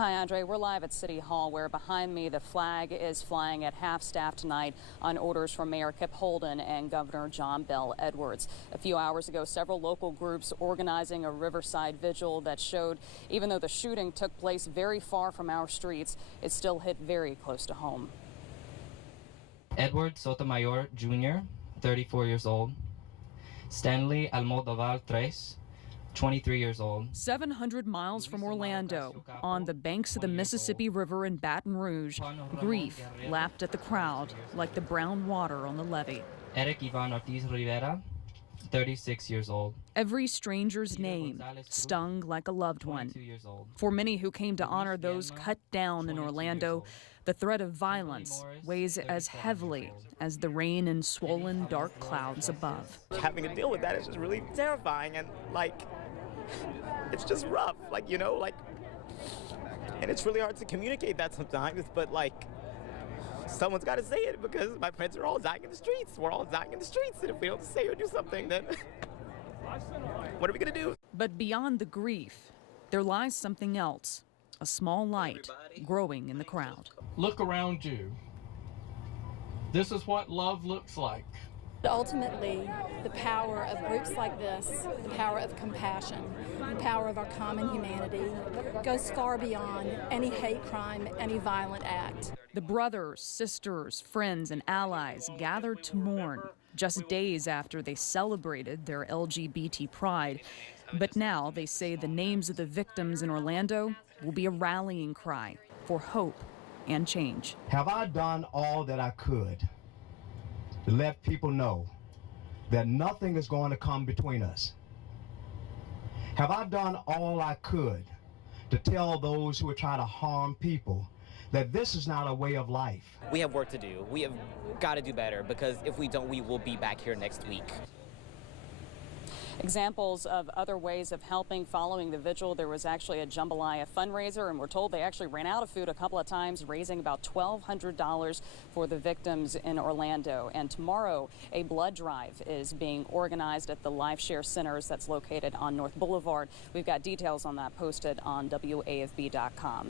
Hi, Andre. We're live at City Hall, where behind me the flag is flying at half-staff tonight on orders from Mayor Kip Holden and Governor John Bel Edwards. A few hours ago, several local groups organizing a Riverside Vigil that showed even though the shooting took place very far from our streets, it still hit very close to home. Edward Sotomayor Jr., 34 years old. Stanley Almodovar Tres, 23 years old. 700 miles from Orlando, on the banks of the Mississippi River in Baton Rouge, grief lapped at the crowd like the brown water on the levee. Eric Ivan Ortiz Rivera, 36 years old. Every stranger's name stung like a loved one. For many who came to honor those cut down in Orlando, the threat of violence weighs as heavily as the rain and swollen dark clouds above. Having to deal with that is just really terrifying, and it's just rough, and it's really hard to communicate that sometimes, but someone's got to say it because my friends are all dying in the streets. We're all dying in the streets, and if we don't say or do something, then what are we going to do? But beyond the grief, there lies something else, a small light growing in the crowd. Look around you. This is what love looks like. Ultimately, the power of groups like this, the power of compassion, the power of our common humanity, goes far beyond any hate crime, any violent act. The brothers, sisters, friends, and allies gathered to mourn just days after they celebrated their LGBT pride. But now they say the names of the victims in Orlando will be a rallying cry for hope and change. Have I done all that I could to let people know that nothing is going to come between us? Have I done all I could to tell those who are trying to harm people that this is not a way of life? We have work to do. We have got to do better, because if we don't, we will be back here next week. Examples of other ways of helping following the vigil. There was actually a jambalaya fundraiser, and we're told they actually ran out of food a couple of times, raising about $1,200 for the victims in Orlando. And tomorrow, a blood drive is being organized at the Life Share Centers that's located on North Boulevard. We've got details on that posted on WAFB.com.